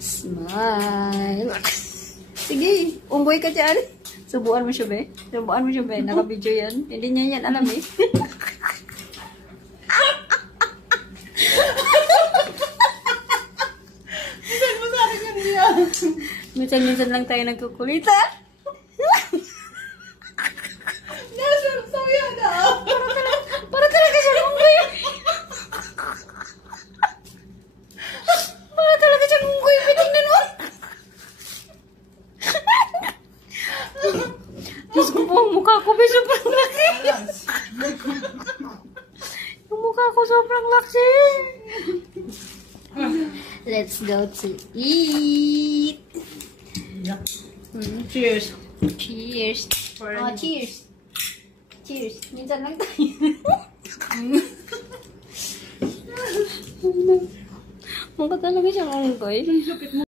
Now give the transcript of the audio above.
Smile. Sige, unggoy ka dyan. Subuan mo siya, be. Subuan mo siya, be. Naka-video yan. Hindi niya yan alam, eh. Minsan mo sa akin yan niya. Minsan-minsan lang tayo nagkukulita. Nasursaw yan, ah. Para talaga siya unggoy. Para talaga siya unggoy. Tingnan mo. Diyos ko po, ang mukha ko ba sobrang laki? Yung mukha ko sobrang laki. Let's go to eat. Yeah. Cheers. Cheers. Oh, cheers. Cheers. Minsan lang tayo. Mukha talaga siyang unggoy.